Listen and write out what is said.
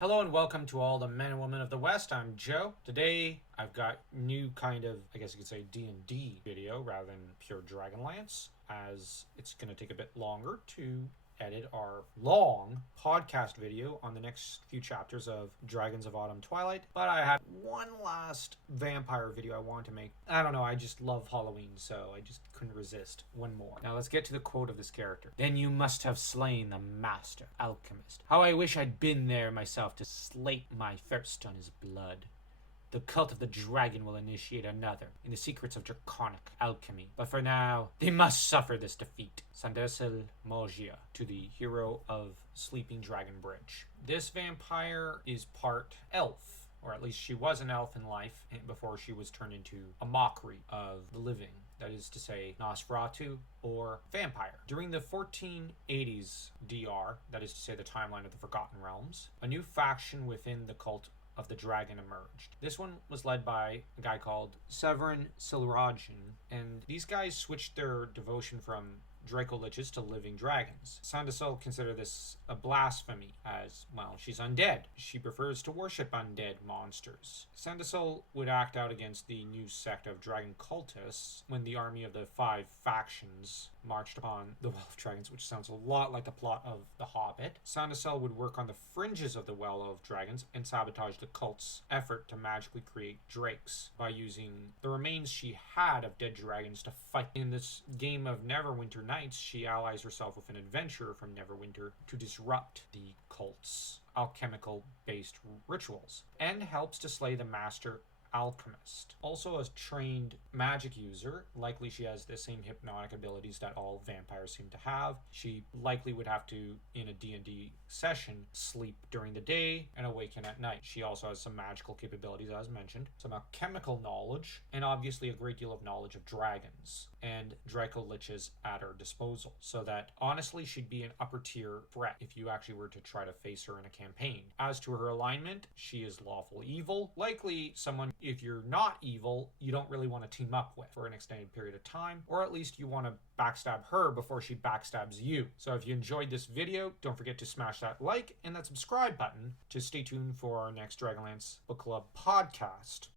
Hello and welcome to all the men and women of the West. I'm Joe. Today I've got new kind of, I guess you could say, D&D video rather than pure Dragonlance, as it's going to take a bit longer to edit our long podcast video on the next few chapters of Dragons of Autumn Twilight. But I have one last vampire video I want to make. I don't know, I just love Halloween, so I just couldn't resist one more. Now let's get to the quote of this character. "Then you must have slain the master alchemist. How I wish I'd been there myself to slate my thirst on his blood. The cult of the dragon will initiate another in the secrets of draconic alchemy. But for now, they must suffer this defeat. Sandesyl Morgia, to the hero of Sleeping Dragon Bridge." This vampire is part elf, or at least she was an elf in life before she was turned into a mockery of the living. That is to say, Nosferatu or vampire. During the 1480s DR, that is to say the timeline of the Forgotten Realms, a new faction within the cult of the dragon emerged. This one was led by a guy called Severin Silrajan, and these guys switched their devotion from Dracoliches to living dragons. Sandesyl considered this a blasphemy, as, well, she's undead. She prefers to worship undead monsters. Sandesyl would act out against the new sect of dragon cultists when the army of the five factions marched upon the Well of Dragons, which sounds a lot like the plot of The Hobbit. Sandesyl would work on the fringes of the Well of Dragons and sabotage the cult's effort to magically create drakes by using the remains she had of dead dragons to fight. In this game of Neverwinter Nights, she allies herself with an adventurer from Neverwinter to disrupt the cult's alchemical-based rituals, and helps to slay the master alchemist. Also a trained magic user, likely she has the same hypnotic abilities that all vampires seem to have. She likely would have to, in a D&D session, sleep during the day and awaken at night. She also has some magical capabilities, as mentioned, some alchemical knowledge, and obviously a great deal of knowledge of dragons and Dracoliches at her disposal, so that honestly she'd be an upper tier threat if you actually were to try to face her in a campaign. As to her alignment, she is lawful evil, likely someone, if you're not evil, you don't really want to team up with for an extended period of time, or at least you want to backstab her before she backstabs you. So if you enjoyed this video, don't forget to smash that like and that subscribe button to stay tuned for our next Dragonlance Book Club podcast.